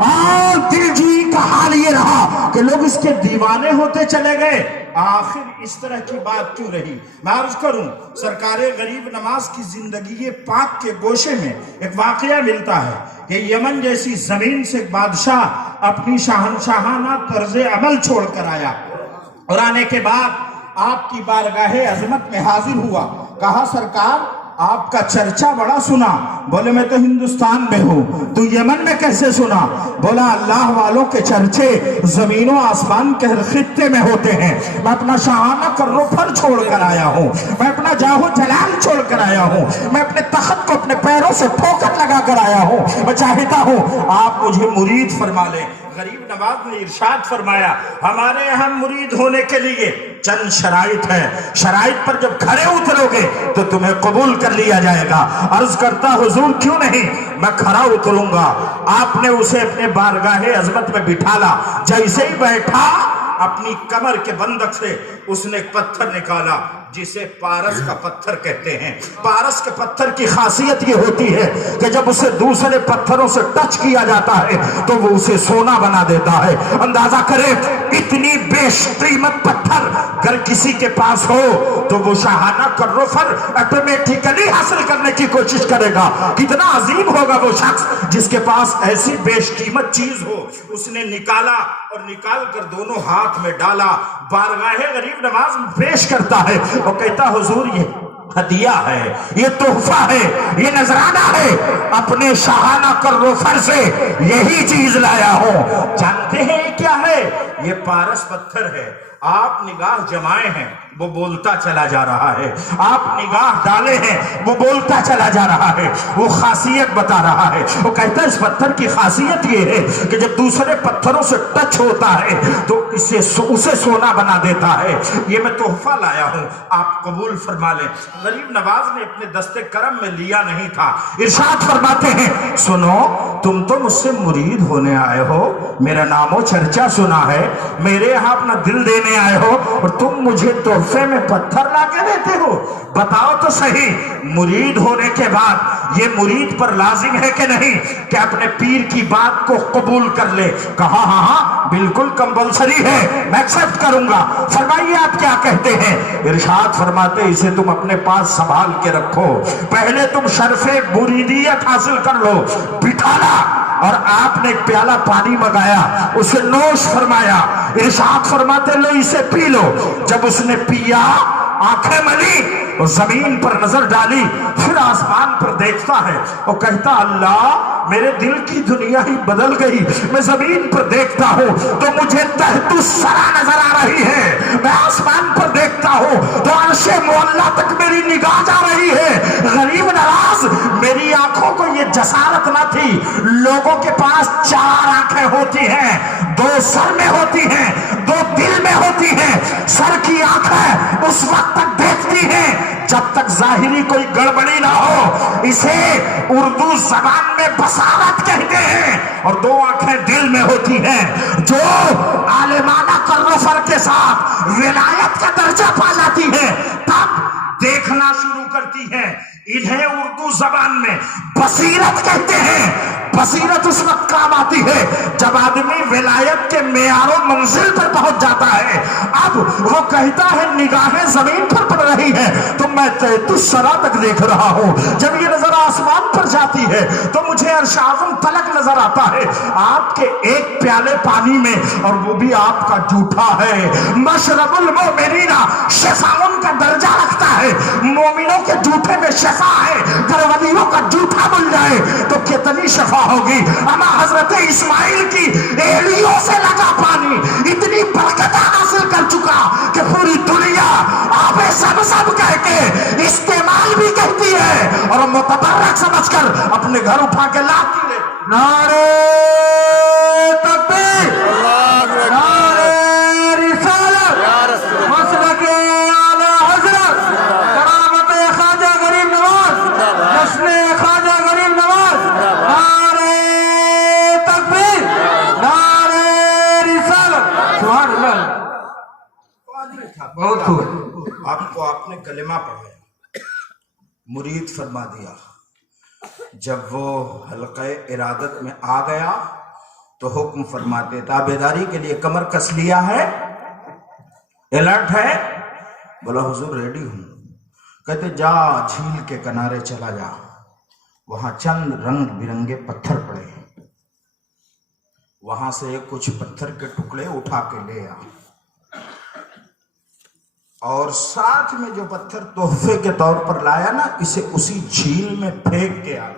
اور دل جوئی کا حال یہ رہا کہ لوگ اس کے دیوانے ہوتے چلے گئے. آخر اس طرح کی بات کیوں رہی؟ میں عرض کروں، سرکار غریب نواز کی زندگی پاک کے گوشے میں ایک واقعہ ملتا ہے کہ یمن جیسی زمین سے ایک بادشاہ اپنی شاہنشاہانہ طرز عمل چھوڑ کر آیا اور آنے کے بعد آپ کی بارگاہ عظمت میں حاضر ہوا. کہا سرکار آپ کا چرچا بڑا سنا. بولے میں تو ہندوستان میں ہوں، تو یمن میں کیسے سنا؟ بولا اللہ والوں کے چرچے زمین و آسمان کے ہر خطے میں ہوتے ہیں. میں اپنا شاہانہ کرو پھر چھوڑ کر آیا ہوں، میں اپنا جاہو جلال چھوڑ کر آیا ہوں، میں اپنے تخت کو اپنے پیروں سے ٹھوکر لگا کر آیا ہوں. میں چاہتا ہوں آپ مجھے مرید فرما لیں. غریب نواز نے ارشاد فرمایا ہمارے یہاں مرید ہونے کے لیے چند شرائط ہے، شرائط پر جب کھڑے اترو گے تو تمہیں قبول کر لیا جائے گا. عرض کرتا حضور کیوں نہیں، میں کھڑا اتروں گا. آپ نے اسے اپنے بارگاہ عظمت میں بٹھالا. جیسے ہی بیٹھا اپنی کمر کے بندق سے اس نے ایک پتھر نکالا جسے پارس کا پتھر کہتے ہیں. پارس کے پتھر کی خاصیت یہ ہوتی ہے کہ جب اسے دوسرے پتھروں سے ٹچ کیا جاتا ہے تو وہ اسے سونا بنا دیتا ہے. اندازہ کریں اتنی بیش قیمت پتھر اگر کسی کے پاس ہو تو وہ شاہانہ کرفر آٹومیٹیکلی حاصل کرنے کی کوشش کرے گا. کتنا عظیم ہوگا وہ شخص جس کے پاس ایسی بیش قیمت چیز ہو. اس نے نکالا اور نکال کر دونوں ہاتھ میں ڈالا، بارگاہ غریب نواز پیش کرتا ہے. وہ کہتا حضور یہ ہدیہ ہے، یہ تحفہ ہے، یہ نذرانہ ہے، اپنے شاہانہ کرفر سے یہی چیز لایا ہوں. جانتے ہیں یہ کیا ہے؟ یہ پارس پتھر ہے. آپ نگاہ جمائے ہیں وہ بولتا چلا جا رہا ہے، آپ نگاہ ڈالے ہیں وہ بولتا چلا جا رہا ہے. وہ خاصیت بتا رہا ہے. وہ کہتا ہے اس پتھر کی خاصیت یہ ہے کہ جب دوسرے پتھروں سے ٹچ ہوتا ہے تو اسے سونا بنا دیتا ہے. یہ میں تحفہ لایا ہوں، آپ قبول فرما لیں. غریب نواز نے اپنے دست کرم میں لیا نہیں تھا. ارشاد فرماتے ہیں سنو تم تو مجھ سے مرید ہونے آئے ہو، میرا نام و چرچا سنا ہے، میرے یہاں اپنا دل دینے آئے ہو اور تم مجھے تحفے میں پتھر لا کے دیتے ہو. بتاؤ تو صحیح مرید ہونے کے بعد یہ مرید پر لازم ہے کہ نہیں کہ اپنے پیر کی بات کو قبول کر لے؟ کہا ہاں ہاں بالکل کمپلسری ہے، میں ایکسپٹ کروں گا. فرمائیے آپ کیا کہتے ہیں؟ ارشاد فرماتے اسے تم اپنے پاس سنبھال کے رکھو، پہلے تم شرف مریدیت حاصل کر لو. بٹھالا اور آپ نے ایک پیالہ پانی منگایا، اسے نوش فرمایا. ارشاد فرماتے لو اسے پی لو. جب اس نے پیا آنکھیں ملی اور زمین پر نظر ڈالی، پھر آسمان پر دیکھتا ہے اور کہتا اللہ میرے دل کی دنیا ہی بدل گئی. میں زمین پر دیکھتا ہوں تو مجھے تحت الثری نظر آ رہی ہے، میں آسمان پر دیکھتا ہوں تو عرش معلی تک میری نگاہ جا رہی ہے. غریب نواز میری آنکھوں کو یہ جسارت نہ تھی. لوگوں کے پاس 4 آنکھیں ہوتی ہیں، 2 سر میں ہوتی ہیں، 2 دل میں ہوتی ہیں. سر کی آنکھیں اس وقت تک دیکھتی ہیں جب تک ظاہری کوئی گڑبڑی نہ ہو. اسے اردو زبان میں بصارت کہتے ہیں. اور 2 آنکھیں دل میں ہوتی ہیں. جو عالمانہ کرفر کے ساتھ ولایت کا درجہ پا جاتی ہے تب دیکھنا شروع کرتی ہے. انہیں اردو زبان میں بصیرت کہتے ہیں. بصیرت اس وقت کام آتی ہے جب آدمی ولایت کے معیار و منزل پر پہنچ جاتا ہے. اب وہ کہتا ہے نگاہیں زمین پر پڑ رہی ہیں تو میں تحت الثری تک دیکھ رہا ہوں. جب یہ نظر آسمان پر جاتی ہے تو مجھے عرش اعظم تلک نظر آتا ہے. آپ کے ایک پیالے پانی میں، اور وہ بھی آپ کا جھوٹا ہے. مشرب المؤمنین شفاء کا درجہ رکھتا ہے. مومنوں کے جھوٹے میں شفا ہے. اگر ولیوں کا جھوٹا مل جائے تو کتنی شفا ہوگی. اما حضرت اسماعیل کی ایڑیوں سے لگا پانی اتنی برکت حاصل کر چکا کہ پوری دنیا آب زمزم کہہ کے استعمال بھی کرتی ہے اور متبرک سمجھ کر اپنے گھر اٹھا کے لاتی ہے. نعرہ تکبیر، نعرہ رسالت، مسلک اعلی حضرت، کرامت خواجہ غریب نواز، جشن خواجہ غریب نواز. نعرہ تکبیر، نعرہ رسالت. سبحان اللہ. بہت خوب. آپ نے کلمہ پڑھا، مرید فرما دیا. جب وہ حلقہ ارادت میں آ گیا تو حکم فرماتے تابعداری کے لیے کمر کس لیا ہے, الرٹ ہے؟ بولا حضور ریڈی ہوں. کہتے جا جھیل کے کنارے چلا جا, وہاں چند رنگ برنگے پتھر پڑے ہیں, وہاں سے کچھ پتھر کے ٹکڑے اٹھا کے لے آ, اور ساتھ میں جو پتھر تحفے کے طور پر لایا نا, اسے اسی جھیل میں پھینک کے آ.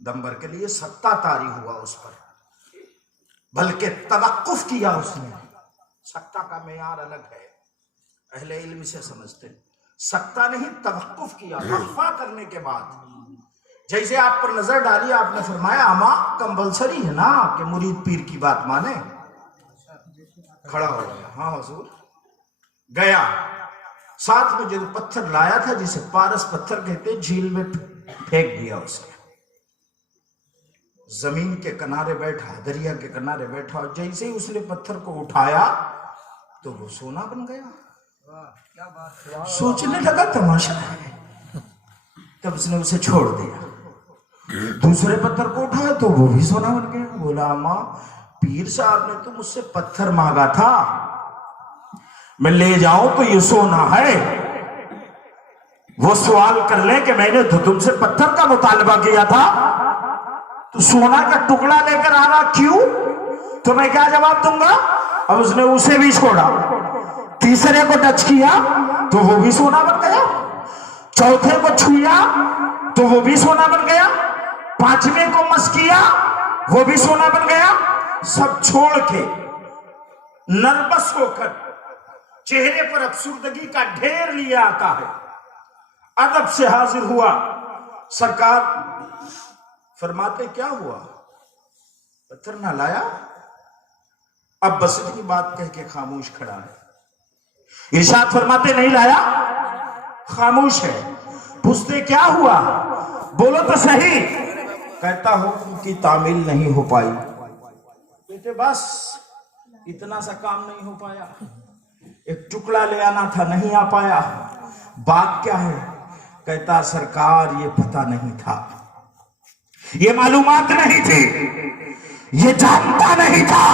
دم بھر کے لیے سکتہ طاری ہوا اس پر, بلکہ توقف کیا اس نے. سکتہ کا معیار الگ ہے, اہل علم سے سمجھتے. سکتہ نہیں, توقف کیا وقفہ کرنے کے بعد. جیسے آپ پر نظر ڈالی, آپ نے فرمایا اما کمپلسری ہے نا کہ مرید پیر کی بات مانے. کھڑا ہو گیا, ہاں حضور. گیا, ساتھ میں جو پتھر لایا تھا جسے پارس پتھر کہتے, جھیل میں پھینک دیا اسے. زمین کے کنارے بیٹھا, دریا کے کنارے بیٹھا, اور جیسے ہی اس نے پتھر کو اٹھایا تو وہ سونا بن گیا. سوچنے لگا تماشا ہے, تب اس نے اسے چھوڑ دیا. دوسرے پتھر کو اٹھایا تو وہ بھی سونا بن گیا. بولا ماں پیر صاحب نے تو مجھ سے پتھر مانگا تھا, میں لے جاؤں تو یہ سونا ہے. وہ سوال کر لیں کہ میں نے تو تم سے پتھر کا مطالبہ کیا تھا, تو سونا کا ٹکڑا لے کر آنا کیوں؟ تو میں کیا جواب دوں گا؟ اب اس نے اسے بھی چھوڑا, تیسرے کو ٹچ کیا تو وہ بھی سونا بن گیا, چوتھے کو چھویا تو وہ بھی سونا بن گیا, پانچویں کو مس کیا وہ بھی سونا بن گیا. سب چھوڑ کے نربس ہو کر چہرے پر افسردگی کا ڈھیر لیا آتا ہے, ادب سے حاضر ہوا. سرکار فرماتے کیا ہوا؟ پتھر نہ لایا؟ اب بس اتنی بات کہہ کے خاموش کھڑا ہے. ارشاد فرماتے نہیں لایا, خاموش ہے. پوچھتے کیا ہوا؟ بولو تو صحیح. کہتا حکم کی تعمیل نہیں ہو پائی. کہتے بس اتنا سا کام نہیں ہو پایا, ایک ٹکڑا لے آنا تھا نہیں آ پایا. بات کیا ہے؟ کہتا سرکار یہ پتہ نہیں تھا, یہ معلومات نہیں تھی, یہ جانتا نہیں تھا.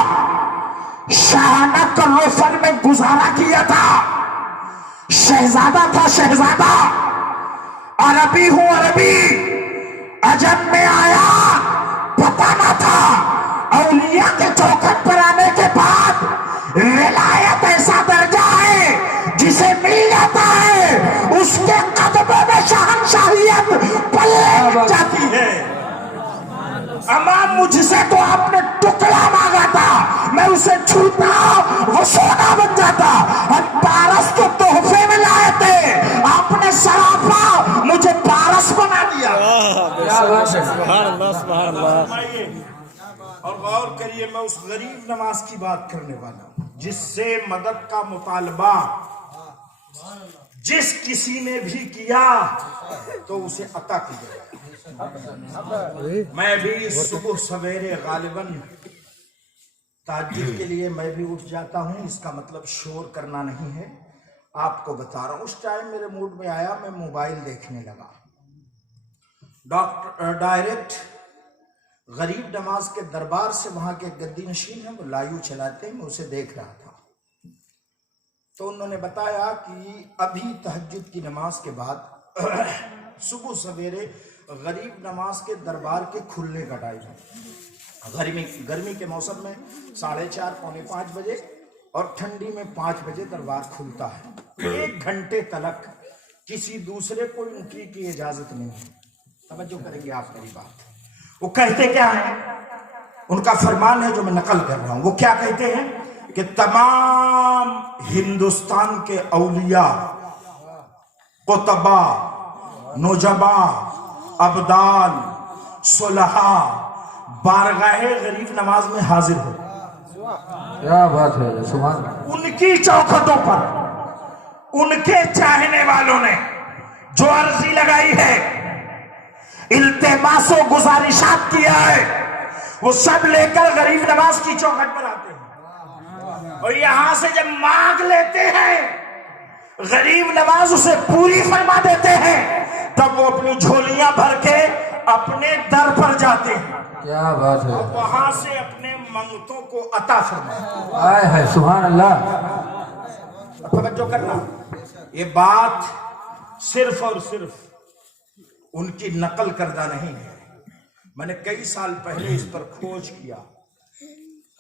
شاہانہ کروسن میں گزارا کیا تھا, شہزادہ تھا شہزادہ, عربی ہوں عربی, عجم میں آیا پتہ نہ تھا. اولیاء کے چوکھٹ پر آنے کے بعد ولایت ایسا درجہ ہے جسے مل جاتا ہے اس کے قدموں میں شہنشاہیت پلٹ جاتی ہے. امام مجھ سے تو آپ نے ٹکڑا مانگا تھا, میں اسے چھوتا وہ سونا بن جاتا. ہم پارس کو تحفے میں لائے تھے, آپ نے سراپا مجھے پارس بنا دیا. سبحان اللہ سبحان اللہ. اور غور کریے, میں اس غریب نواز کی بات کرنے والا ہوں جس سے مدد کا مطالبہ جس کسی نے بھی کیا تو اسے عطا کیا. میں بھی صبح سویرے غالباً تہجد کے لیے میں بھی اٹھ جاتا ہوں, اس کا مطلب شور کرنا نہیں ہے, آپ کو بتا رہا ہوں. اس ٹائم میرے موڈ میں آیا, میں موبائل دیکھنے لگا. ڈائریکٹ غریب نواز کے دربار سے, وہاں کے گدی نشین ہیں, وہ لائیو چلاتے ہیں, میں اسے دیکھ رہا تھا. تو انہوں نے بتایا کہ ابھی تہجد کی نماز کے بعد صبح سویرے غریب نواز کے دربار کے کھلنے کا ٹائم ہے. گرمی کے موسم میں 4:30 پونے 5 بجے اور ٹھنڈی میں 5 بجے دربار کھلتا ہے. 1 گھنٹے تلک کسی دوسرے کو انٹری کی اجازت نہیں ہے. توجہ کریں گے آپ میری بات. وہ کہتے کیا ہیں, ان کا فرمان ہے جو میں نقل کر رہا ہوں. وہ کیا کہتے ہیں کہ تمام ہندوستان کے اولیاء, قطبا, نجبا, ابدال, صلحاء بارگاہ غریب نواز میں حاضر ہو. کیا بات ہے, سبحان. ان کی چوکھٹوں پر ان کے چاہنے والوں نے جو عرضی لگائی ہے, التماس و گزارشات کیا ہے, وہ سب لے کر غریب نواز کی چوکھٹ پر آتے ہیں. اور یہاں سے جب مانگ لیتے ہیں غریب نواز اسے پوری فرما دیتے ہیں, تب وہ اپنی جھولیاں بھر کے اپنے در پر جاتے ہیں. کیا بات ہے، وہاں سے اپنے منگتوں کو عطا فرما۔ آئے ہے سبحان اللہ۔ توجہ کرنا، یہ بات صرف اور صرف ان کی نقل کردہ نہیں ہے، میں نے کئی سال پہلے اس پر کھوج کیا۔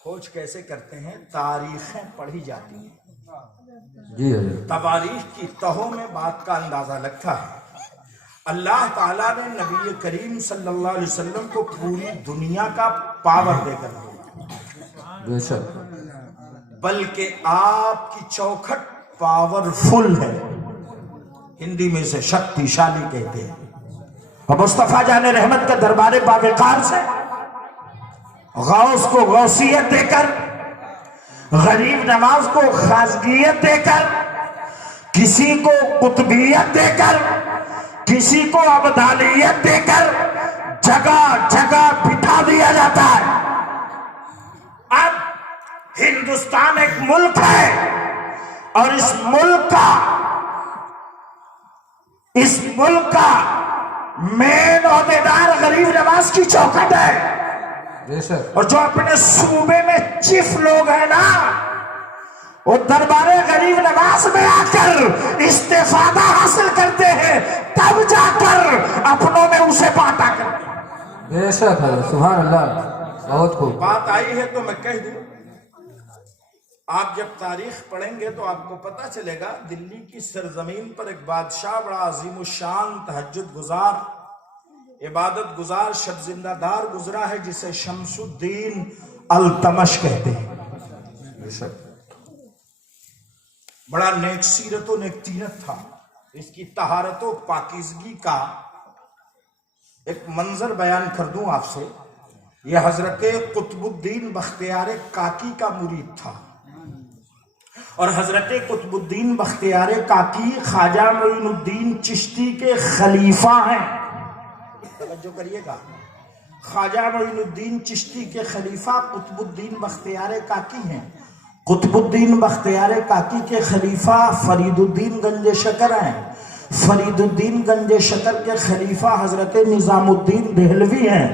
کھوج کیسے کرتے ہیں؟ تاریخیں پڑھی جاتی ہیں، جی حضرت، تواریخ کی تہوں میں بات کا اندازہ لگتا ہے۔ اللہ تعالیٰ نے نبی کریم صلی اللہ علیہ وسلم کو پوری دنیا کا پاور دے کر دیا، بے شک، بلکہ آپ کی چوکھٹ پاورفل ہے، ہندی میں سے شکتی شالی کہتے ہیں۔ اور مصطفیٰ جان رحمت کے دربار باوقار سے غوث کو غوثیت دے کر، غریب نواز کو خواجگیت دے کر، کسی کو قطبیت دے کر، کسی کو ابدالیت دے کر جگہ جگہ بٹھا دیا جاتا ہے۔ اب ہندوستان ایک ملک ہے اور اس ملک کا مین عہدیدار غریب نواز کی چوکھٹ ہے، بے شک، اور جو اپنے صوبے میں چیف لوگ ہیں نا، وہ دربار غریب نواز میں آ کر استفادہ حاصل کرتے ہیں، تب جا کر اپنوں میں اسے بانٹا کرتے ہیں۔ بے شک حضرت سبحان اللہ، بہت خوب، بات آئی ہے تو میں کہہ دوں، آپ جب تاریخ پڑھیں گے تو آپ کو پتہ چلے گا دلی کی سرزمین پر ایک بادشاہ بڑا عظیم الشان، تہجد گزار، عبادت گزار، شب زندہ دار گزرا ہے، جسے شمس الدین التمش کہتے ہیں۔ بے شک، بڑا نیک سیرت و نیک تیرت تھا۔ اس کی طہارت و پاکیزگی کا ایک منظر بیان کر دوں آپ سے۔ یہ حضرت قطب الدین بختیار کاکی کا مرید تھا، اور حضرت قطب الدین بختیار کاکی خواجہ معین الدین چشتی کے خلیفہ ہیں۔ توجہ کریے گا، خواجہ معین الدین چشتی کے خلیفہ قطب الدین بختیار کاکی ہیں۔ قطب الدین بختیار کاکی کے خلیفہ فرید الدین گنج شکر ہیں۔ فرید الدین گنج شکر کے خلیفہ حضرت نظام الدین دہلوی ہیں۔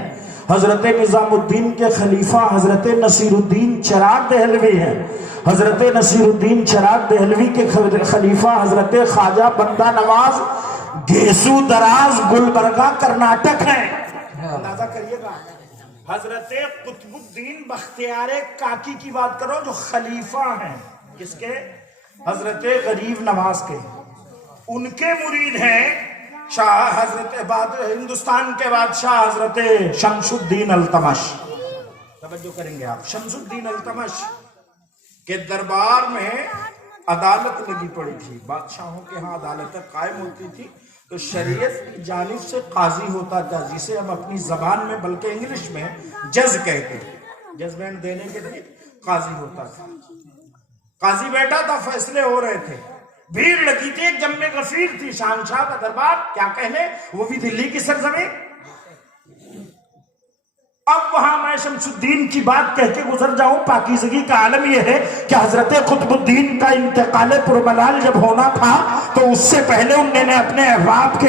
حضرت نظام الدین کے خلیفہ حضرت نصیر الدین چراغ دہلوی ہیں۔ حضرت نصیر الدین چراغ دہلوی کے خلیفہ حضرت خواجہ بندہ نواز گھیسو دراز گلبرگہ کرناٹک ہیں۔ اندازہ کریے گا، حضرت قطب الدین بختیار کاکی کی بات کرو جو خلیفہ ہیں، کس کے؟ حضرت غریب نواز کے۔ ان کے مرید ہیں شاہ حضرت ہندوستان کے بادشاہ حضرت شمس الدین التمش۔ توجہ کریں گے آپ، شمس الدین التمش کے دربار میں عدالت لگی پڑی تھی، بادشاہوں کے ہاں عدالتیں قائم ہوتی تھی، تو شریعت کی جانب سے قاضی ہوتا تھا، جسے ہم اپنی زبان میں بلکہ انگلش میں جج کہتے ہیں، ججمنٹ دینے کے لیے قاضی ہوتا تھا۔ قاضی بیٹھا تھا، فیصلے ہو رہے تھے، بھیڑ لگی تھی، ایک جم غفیر تھی، شہنشاہ کا دربار، کیا کہنے، وہ بھی دلی کی سرزمین۔ اب وہاں میں شمس الدین کی بات کہہ کے گزر جاؤں، پاکیزگی کا عالم یہ ہے کہ حضرت قطب الدین کا انتقال پرملال جب ہونا تھا تو اس سے پہلے انہوں نے اپنے احباب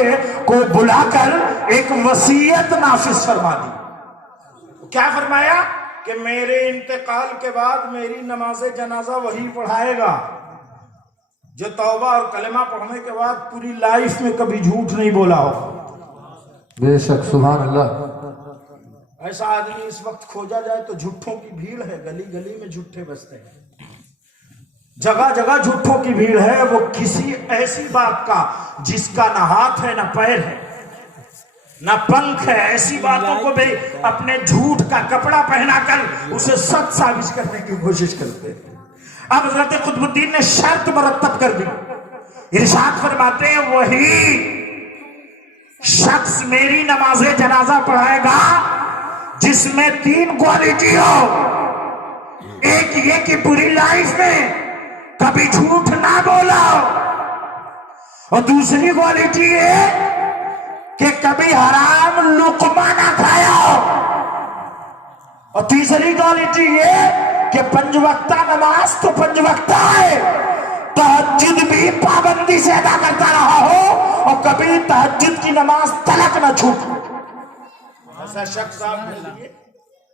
کو بلا کر ایک وصیت نافذ فرما دی۔ کیا فرمایا؟ کہ میرے انتقال کے بعد میری نماز جنازہ وہی پڑھائے گا جو توبہ اور کلمہ پڑھنے کے بعد پوری لائف میں کبھی جھوٹ نہیں بولا ہو۔ بے شک سبحان اللہ، ایسا آدمی اس وقت کھوجا جائے تو جھوٹوں کی بھیڑ ہے، گلی گلی میں جھوٹے بستے ہیں، جگہ جگہ جھوٹوں کی بھیڑ ہے۔ وہ کسی ایسی بات کا جس کا نہ ہاتھ ہے نہ پیر ہے نہ پنکھ ہے، ایسی باتوں کو بھی اپنے جھوٹ کا کپڑا پہنا کر اسے سچ ثابت کرنے کی کوشش کرتے ہیں۔ اب حضرت قطب الدین نے شرط مرتب کر دی، ارشاد فرماتے ہیں وہی شخص میری نماز جنازہ پڑھائے گا جس میں 3 کوالٹی ہو۔ ایک یہ کہ پوری لائف میں کبھی جھوٹ نہ بولا ہو، اور دوسری کوالٹی یہ کہ کبھی حرام لقمہ نہ کھایا ہو، اور تیسری کوالٹی یہ کہ 5 وقتہ نماز تو 5 وقتہ ہے، تہجد بھی پابندی سے ادا کرتا رہا ہو اور کبھی تہجد کی نماز تلک نہ چھوٹ۔ ایسا شخص آپ مل لیے